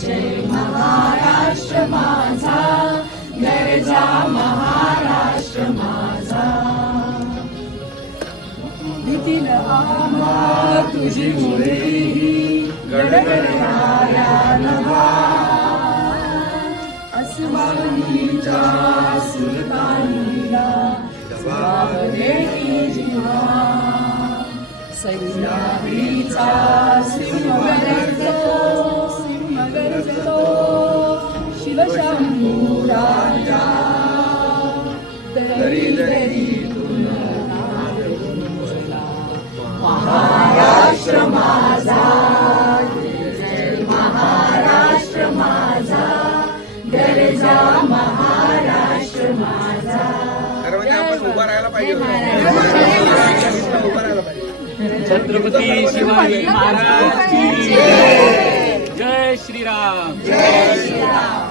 जय महाराष्ट्र माझा, गरजा महाराष्ट्र माझा. भीतील आम्हा तुझी मुळेही गडगडणाऱ्या नभा, अस्मानीच्या सुलतानीला जबाब देती जिव्हा. सह्याद्रीचा सिंह गरजतो शिवशंभू राजा, तरी तरीतून नाद गुंजला महाराष्ट्र माझा. जय महाराष्ट्र माझा, गरजा महाराष्ट्र माझा. उभा राहायला पाहिजे. छत्रपती शिवाजी महाराज की जय. जय श्रीराम. जय श्रीराम.